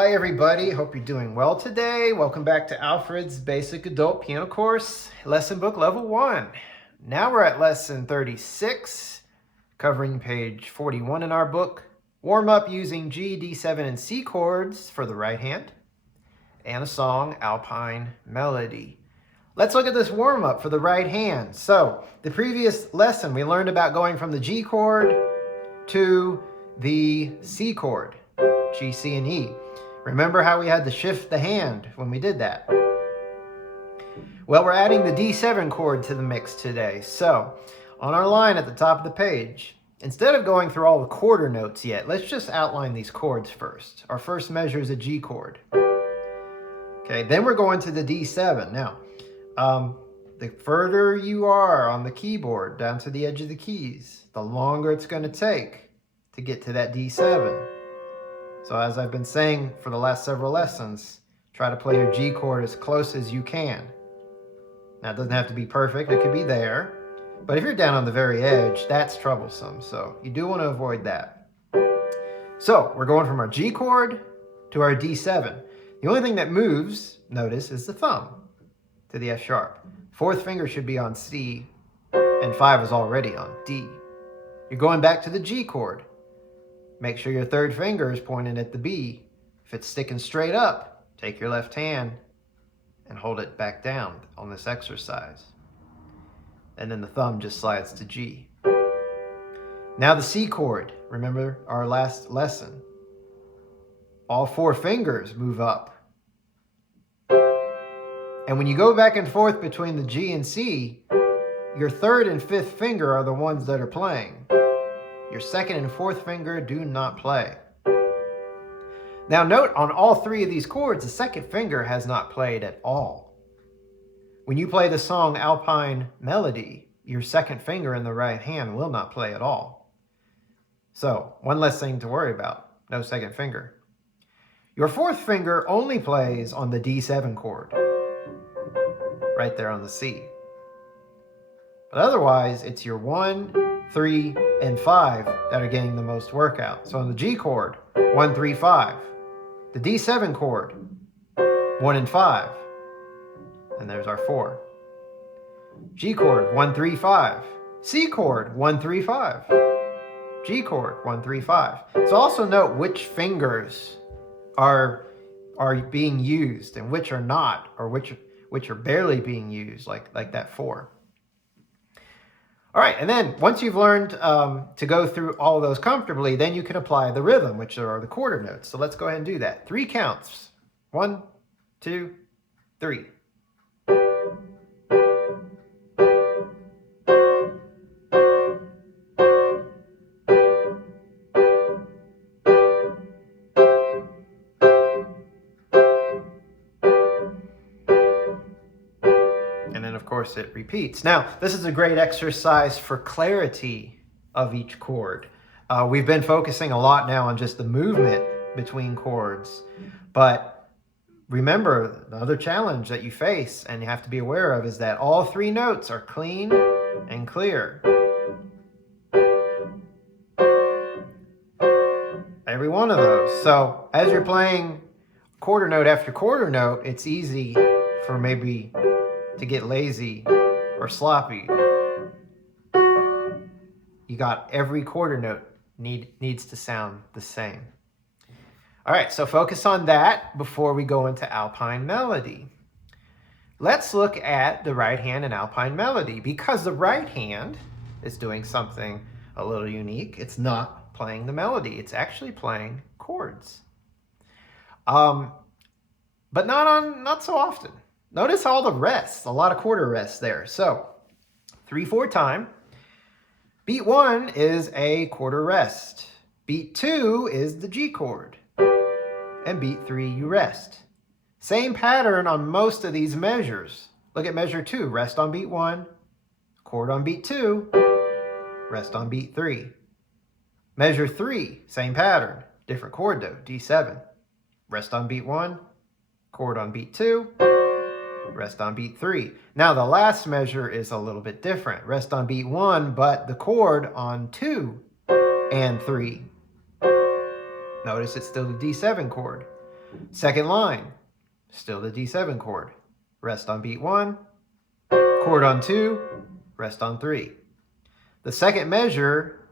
Hi everybody, hope you're doing well today. Welcome back to Alfred's Basic Adult Piano Course, Lesson Book Level 1. Now we're at Lesson 36, covering page 41 in our book. Warm up using G, D7, and C chords for the right hand, and a song, Alpine Melody. Let's look at this warm up for the right hand. So, the previous lesson we learned about going from the G chord to the C chord, G, C, and E. Remember how we had to shift the hand when we did that? Well, we're adding the D7 chord to the mix today. So, on our line at the top of the page, instead of going through all the quarter notes yet, let's just outline these chords first. Our first measure is a G chord. Okay, then we're going to the D7. Now, the further you are on the keyboard down to the edge of the keys, the longer it's going to take to get to that D7. So as I've been saying for the last several lessons, try to play your G chord as close as you can. Now it doesn't have to be perfect, it could be there. But if you're down on the very edge, that's troublesome. So you do want to avoid that. So we're going from our G chord to our D7. The only thing that moves, notice, is the thumb to the F sharp. Fourth finger should be on C, and 5 is already on D. You're going back to the G chord. Make sure your third finger is pointing at the B. If it's sticking straight up, take your left hand and hold it back down on this exercise. And then the thumb just slides to G. Now the C chord, remember our last lesson. All 4 fingers move up. And when you go back and forth between the G and C, your third and fifth finger are the ones that are playing. Your second and fourth finger do not play. Now note on all 3 of these chords, the second finger has not played at all. When you play the song Alpine Melody, your second finger in the right hand will not play at all. So, one less thing to worry about, no second finger. Your fourth finger only plays on the D7 chord, right there on the C. But otherwise, it's your 1, 3, and 5 that are getting the most workout. So on the G chord, 1, 3, 5. The D7 chord, 1 and 5. And there's our 4. G chord, 1, 3, 5. C chord, 1, 3, 5. G chord, 1, 3, 5. So also note which fingers are being used and which are not, or which are barely being used, like that 4. All right, and then once you've learned to go through all of those comfortably, then you can apply the rhythm, which are the quarter notes. So let's go ahead and do that. 3 counts. 1, 2, 3. And then, of course, it repeats. Now, this is a great exercise for clarity of each chord. We've been focusing a lot now on just the movement between chords. But remember, the other challenge that you face and you have to be aware of is that all 3 notes are clean and clear. Every one of those. So, as you're playing quarter note after quarter note, it's easy for maybe to get lazy or sloppy. You got every quarter note needs to sound the same. All right, so focus on that before we go into Alpine Melody. Let's look at the right hand in Alpine Melody, because the right hand is doing something a little unique. It's not playing the melody, it's actually playing chords. But not so often. Notice all the rests, a lot of quarter rests there. So, 3/4 time. Beat 1 is a quarter rest. Beat 2 is the G chord. And beat 3, you rest. Same pattern on most of these measures. Look at measure 2, rest on beat 1, chord on beat 2, rest on beat 3. Measure 3, same pattern, different chord though, D7. Rest on beat 1, chord on beat 2, rest on beat 3. Now the last measure is a little bit different. Rest on beat 1, but the chord on 2 and 3. Notice it's still the D7 chord. Second line, still the D7 chord. Rest on beat 1, chord on 2, rest on 3. The second measure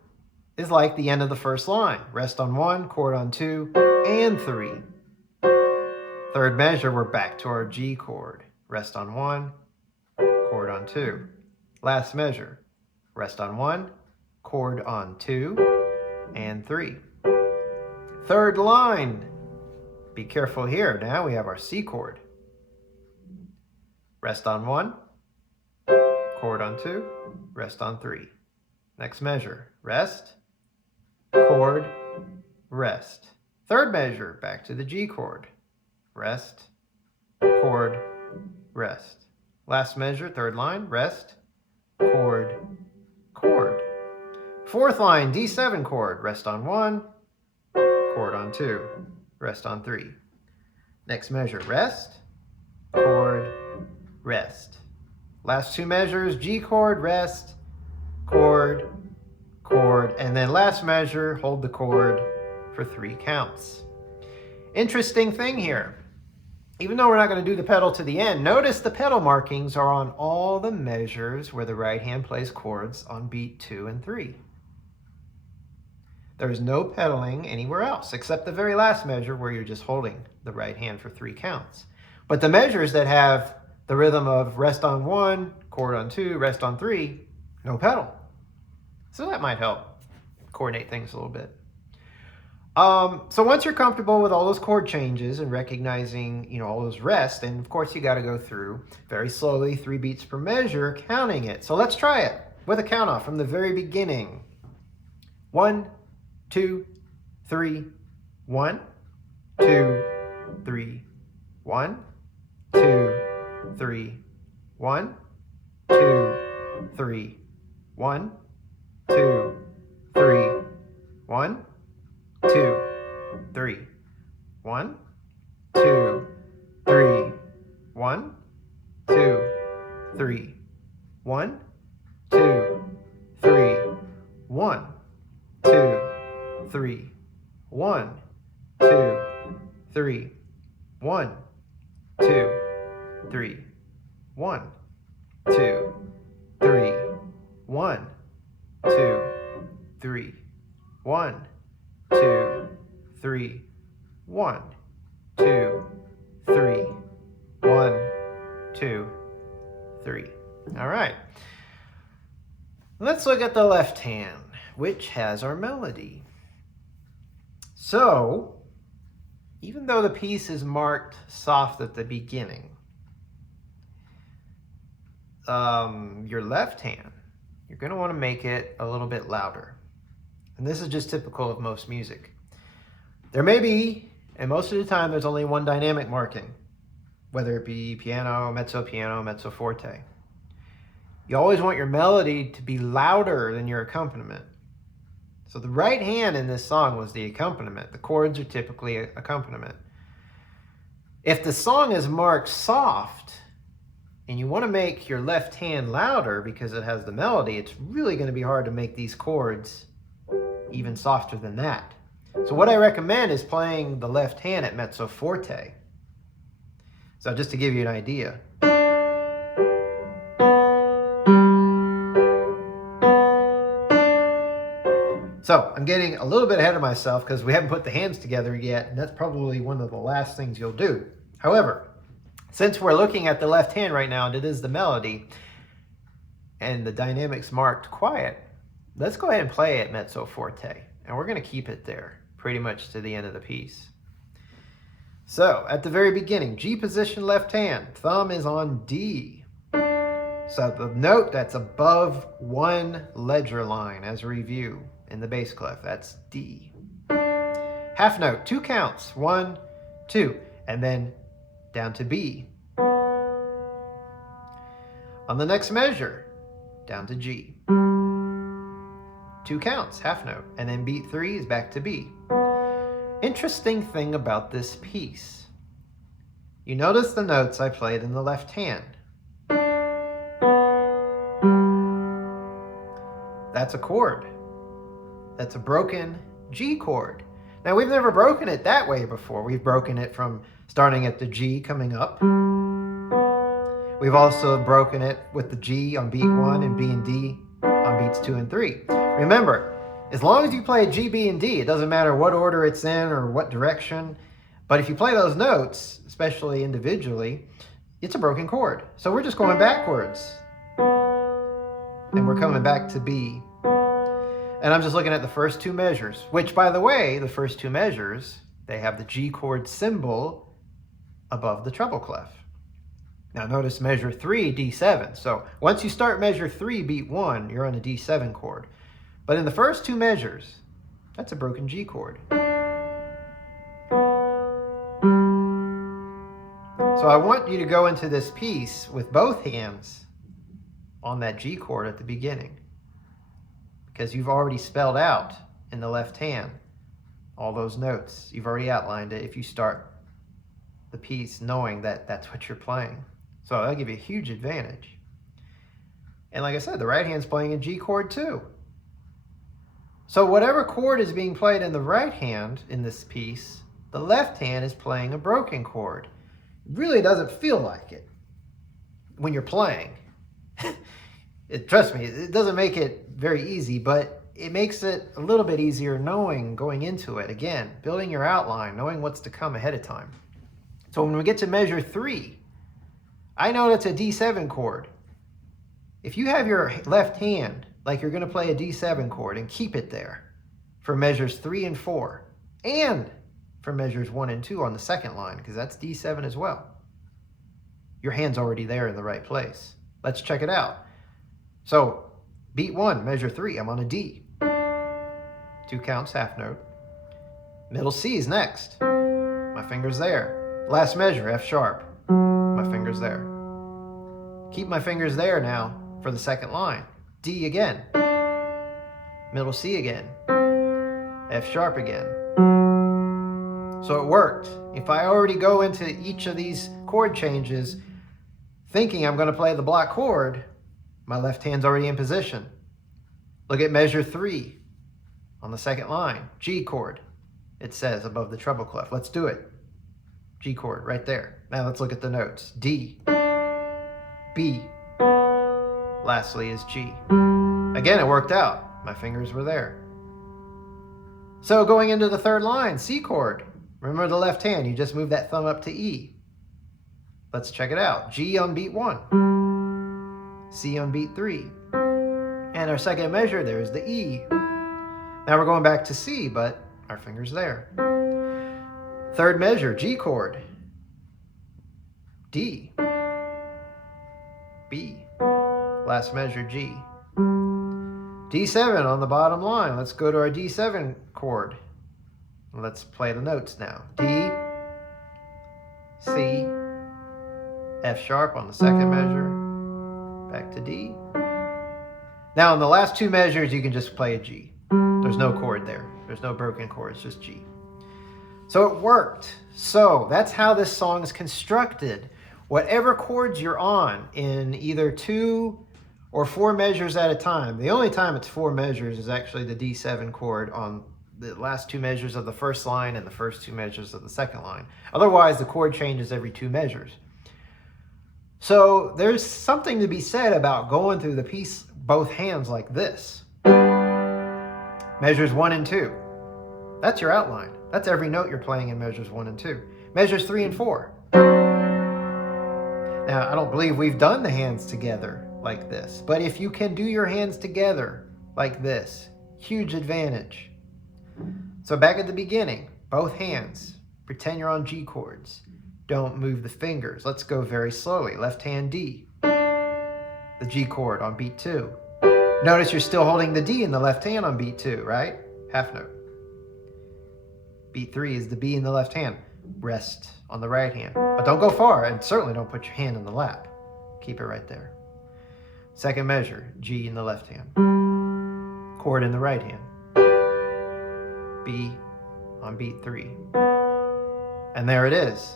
is like the end of the first line. Rest on 1, chord on 2, and 3. Third measure, we're back to our G chord. Rest on 1, chord on 2. Last measure, rest on 1, chord on 2, and 3. Third line, be careful here. Now we have our C chord. Rest on 1, chord on 2, rest on 3. Next measure, rest, chord, rest. Third measure, back to the G chord. Rest, chord, rest. Last measure, third line, rest, chord, chord. Fourth line, D7 chord. Rest on 1, chord on 2, rest on 3. Next measure, rest, chord, rest. Last two measures, G chord, rest, chord, chord, and then last measure, hold the chord for 3 counts. Interesting thing here. Even though we're not going to do the pedal to the end, notice the pedal markings are on all the measures where the right hand plays chords on beat 2 and 3. There's no pedaling anywhere else except the very last measure where you're just holding the right hand for 3 counts. But the measures that have the rhythm of rest on 1, chord on 2, rest on 3, no pedal. So that might help coordinate things a little bit. So once you're comfortable with all those chord changes and recognizing, all those rests, and of course you got to go through very slowly, 3 beats per measure, counting it. So let's try it with a count off from the very beginning. 1, 2, 3, 1, 2, 3, 1, 2, 3, 1, 2, 3, 1, 2, 3, 1, 2, 3, 1, 2, 3, 1, 2, 3, 1, 2, 3, 1, 2, 3, 1, 2, 3, 1, 2, 3, 1, 2, 3, 1, 2, 3, 1, 2, 3, 1, 2, 3, 1, 2, 3. All right. Let's look at the left hand, which has our melody. So, even though the piece is marked soft at the beginning, your left hand, you're going to want to make it a little bit louder. And this is just typical of most music. There may be, and most of the time there's only one dynamic marking, whether it be piano, mezzo forte. You always want your melody to be louder than your accompaniment. So the right hand in this song was the accompaniment. The chords are typically accompaniment. If the song is marked soft, and you want to make your left hand louder because it has the melody, it's really going to be hard to make these chords even softer than that. So what I recommend is playing the left hand at mezzo forte. So just to give you an idea. So I'm getting a little bit ahead of myself because we haven't put the hands together yet, and that's probably one of the last things you'll do. However, since we're looking at the left hand right now and it is the melody and the dynamics marked quiet, let's go ahead and play it mezzo forte, and we're going to keep it there pretty much to the end of the piece. So at the very beginning, G position left hand, thumb is on D. So the note that's above one ledger line as a review in the bass clef, that's D. Half note, 2 counts, 1, 2, and then down to B. On the next measure, down to G. 2 counts, half note, and then beat 3 is back to B. Interesting thing about this piece. You notice the notes I played in the left hand. That's a chord. That's a broken G chord. Now, we've never broken it that way before. We've broken it from starting at the G coming up. We've also broken it with the G on beat 1 and B and D on beats 2 and 3. Remember, as long as you play a G, B, and D, it doesn't matter what order it's in or what direction. But if you play those notes, especially individually, it's a broken chord. So we're just going backwards. And we're coming back to B. And I'm just looking at the first two measures, which, by the way, the first two measures, they have the G chord symbol above the treble clef. Now notice measure 3, D7. So once you start measure 3, beat 1, you're on a D7 chord. But in the first two measures, that's a broken G chord. So I want you to go into this piece with both hands on that G chord at the beginning, because you've already spelled out in the left hand all those notes. You've already outlined it if you start the piece knowing that that's what you're playing. So that'll give you a huge advantage. And like I said, the right hand's playing a G chord too. So whatever chord is being played in the right hand in this piece, the left hand is playing a broken chord. It really doesn't feel like it when you're playing. Trust me, it doesn't make it very easy, but it makes it a little bit easier knowing going into it. Again, building your outline, knowing what's to come ahead of time. So when we get to measure 3, I know that's a D7 chord. If you have your left hand like you're going to play a D7 chord and keep it there for measures 3 and 4, and for measures 1 and 2 on the second line, because that's D7 as well, your hand's already there in the right place. Let's check it out. So beat 1, measure 3, I'm on a D. 2 counts, half note. Middle C is next. My finger's there. Last measure, F sharp. My finger's there. Keep my fingers there now for the second line. D again. Middle C again. F sharp again. So it worked. If I already go into each of these chord changes thinking I'm going to play the block chord, my left hand's already in position. Look at measure 3 on the second line. G chord, it says above the treble clef. Let's do it. G chord right there. Now let's look at the notes. D, B, lastly is G. Again, it worked out. My fingers were there. So going into the third line, C chord. Remember the left hand, you just move that thumb up to E. Let's check it out. G on beat 1. C on beat 3. And our second measure, there's the E. Now we're going back to C, but our finger's there. Third measure, G chord. D. B. Last measure, G. D7 on the bottom line. Let's go to our D7 chord. Let's play the notes now. D, C, F sharp on the second measure, back to D. Now in the last two measures, you can just play a G. There's no chord there. There's no broken chord, it's just G. So it worked. So that's how this song is constructed. Whatever chords you're on in either 2 or 4 measures at a time. The only time it's 4 measures is actually the D7 chord on the last 2 measures of the first line and the first 2 measures of the second line. Otherwise, the chord changes every 2 measures. So there's something to be said about going through the piece both hands like this. Measures 1 and 2. That's your outline. That's every note you're playing in measures 1 and 2. Measures 3 and 4. Now, I don't believe we've done the hands together like this, but if you can do your hands together like this, huge advantage. So back at the beginning, both hands, pretend you're on G chords. Don't move the fingers. Let's go very slowly. Left hand D, the G chord on beat 2. Notice you're still holding the D in the left hand on beat 2, right? Half note. Beat 3 is the B in the left hand. Rest on the right hand. But don't go far, and certainly don't put your hand in the lap. Keep it right there. Second measure, G in the left hand. Chord in the right hand. B on beat 3. And there it is.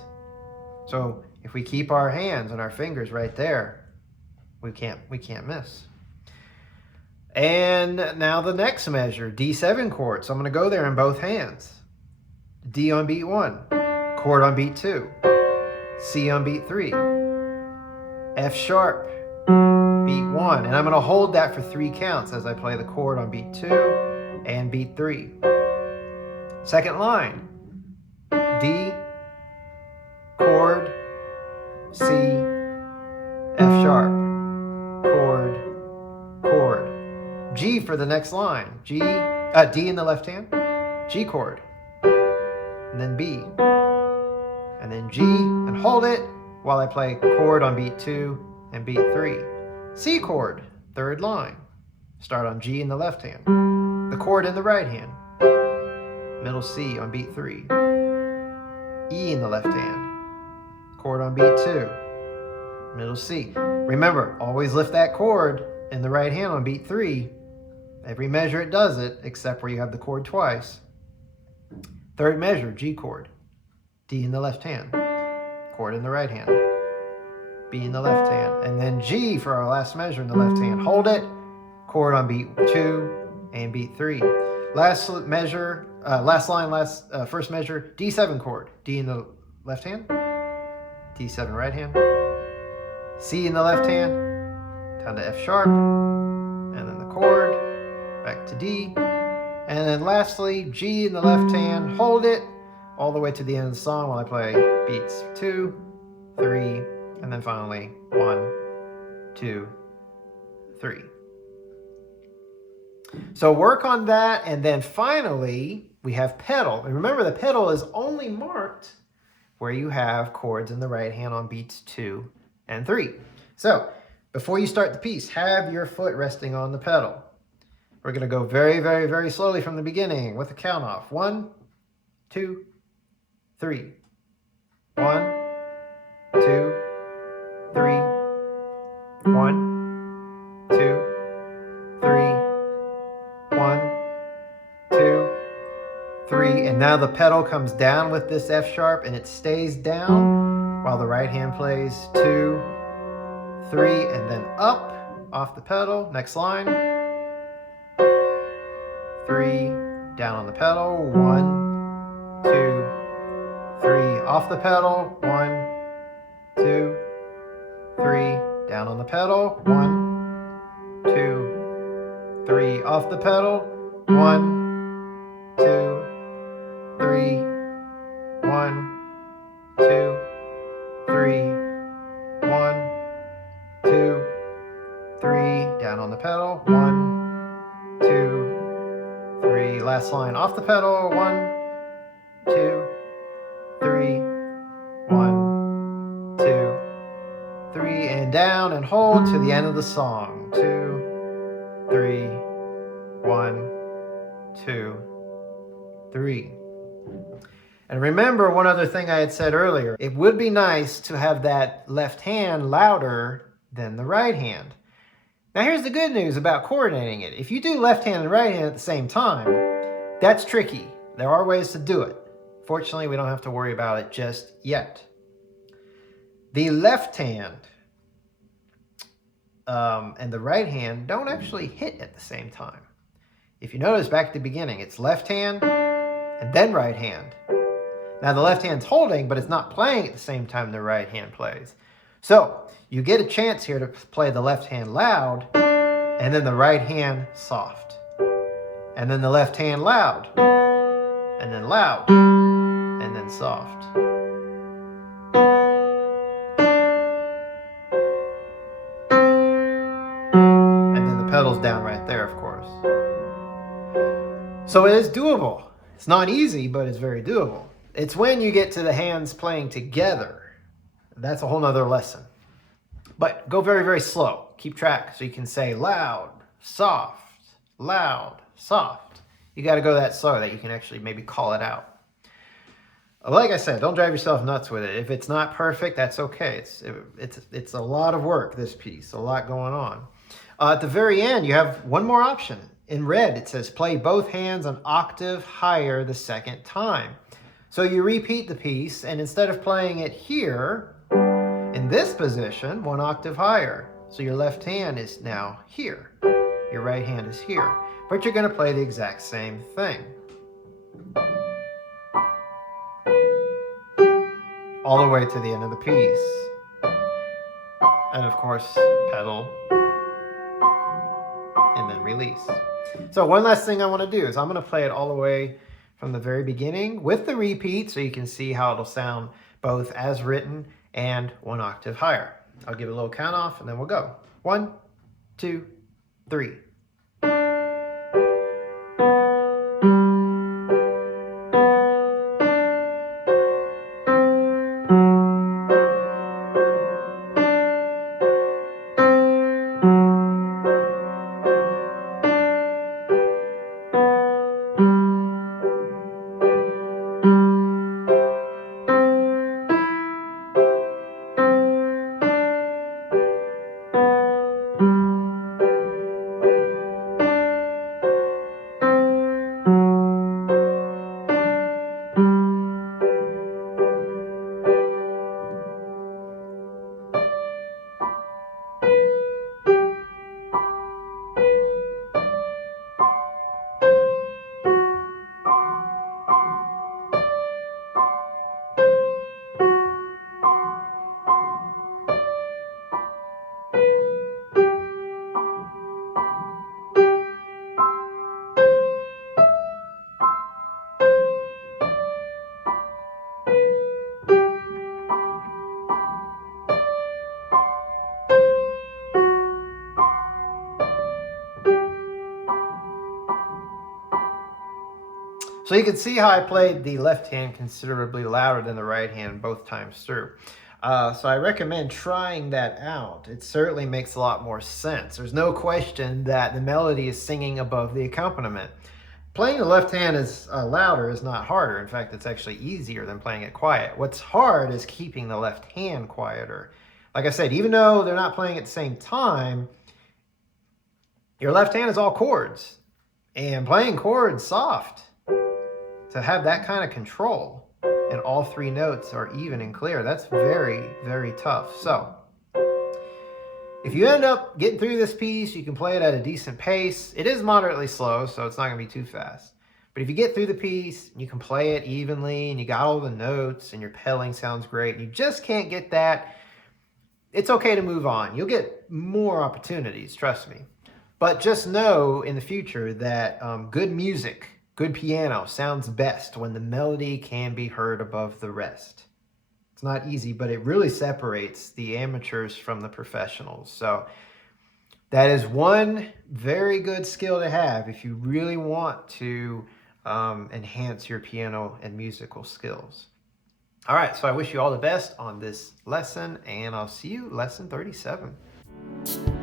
So if we keep our hands and our fingers right there, we can't miss. And now the next measure, D7 chord. So I'm going to go there in both hands. D on beat 1, chord on beat 2, C on beat 3, F sharp, beat 1, and I'm going to hold that for 3 counts as I play the chord on beat 2 and beat 3. Second line, D, chord, C, F sharp, chord, chord. G for the next line, D in the left hand, G chord, and then B, and then G, and hold it while I play chord on beat 2 and beat 3. C chord, third line, start on G in the left hand, the chord in the right hand, middle C on beat 3, E in the left hand, chord on beat 2, middle C. Remember, always lift that chord in the right hand on beat 3. Every measure it does it, except where you have the chord twice. Third measure, G chord, D in the left hand, chord in the right hand, B in the left hand, and then G for our last measure in the left hand. Hold it, chord on beat 2 and beat 3. Last measure, first measure, D7 chord, D in the left hand, D7 right hand, C in the left hand, down to F sharp, and then the chord, back to D, and then lastly, G in the left hand, hold it all the way to the end of the song while I play beats 2, 3, and then finally 1, 2, 3. So work on that, and then finally we have pedal. And remember, the pedal is only marked where you have chords in the right hand on beats 2 and 3. So before you start the piece, have your foot resting on the pedal. We're going to go very, very, very slowly from the beginning with a count off. 1, 2, 3. 1, 2, 3. 1, 2, 3. 1, 2, 3. And now the pedal comes down with this F sharp and it stays down while the right hand plays 2, 3, and then up off the pedal. Next line. 3, down on the pedal, 1, 2, 3, off the pedal, 1, 2, 3, down on the pedal, 1, 2, 3, off the pedal, 1, 2, 3, 1, 2, 3, 1, 2, 3, down on the pedal, 1, 2, 3, last line off the pedal, 1, 2, 3, 1, 2, 3, and down and hold to the end of the song. 2, 3, 1, 2, 3. And remember one other thing I had said earlier. It would be nice to have that left hand louder than the right hand. Now here's the good news about coordinating it. If you do left hand and right hand at the same time, that's tricky. There are ways to do it. Fortunately, we don't have to worry about it just yet. The left hand and the right hand don't actually hit at the same time. If you notice back at the beginning, it's left hand and then right hand. Now the left hand's holding, but it's not playing at the same time the right hand plays. So you get a chance here to play the left hand loud, and then the right hand soft. And then the left hand loud, and then loud, and then soft. And then the pedal's down right there, of course. So it is doable. It's not easy, but it's very doable. It's when you get to the hands playing together. That's a whole nother lesson. But go very, very slow. Keep track so you can say loud, soft, loud, soft. You got to go that slow that you can actually maybe call it out. Like I said, don't drive yourself nuts with it. If it's not perfect, that's okay. It's a lot of work, this piece, a lot going on. At the very end, you have one more option. In red, it says play both hands an octave higher the second time. So you repeat the piece, and instead of playing it here, in this position, one octave higher. So your left hand is now here. Your right hand is here. But you're going to play the exact same thing. all the way to the end of the piece. And of course, pedal, and then release. So one last thing I want to do is I'm going to play it all the way from the very beginning with the repeat so you can see how it'll sound both as written and 1 octave higher. I'll give it a little count off and then we'll go. 1, 2, 3. So you can see how I played the left hand considerably louder than the right hand both times through. So I recommend trying that out. It certainly makes a lot more sense. There's no question that the melody is singing above the accompaniment. Playing the left hand is louder is not harder. In fact, it's actually easier than playing it quiet. What's hard is keeping the left hand quieter. Like I said, even though they're not playing at the same time, your left hand is all chords. And playing chords soft, to have that kind of control and all 3 notes are even and clear, that's very, very tough. So if you end up getting through this piece, you can play it at a decent pace. It is moderately slow, so it's not going to be too fast. But if you get through the piece, you can play it evenly and you got all the notes and your pedaling sounds great, and you just can't get that, it's okay to move on. You'll get more opportunities, trust me. But just know in the future that good music, good piano sounds best when the melody can be heard above the rest. It's not easy, but it really separates the amateurs from the professionals. So that is one very good skill to have if you really want to enhance your piano and musical skills. All right, so I wish you all the best on this lesson, and I'll see you lesson 37.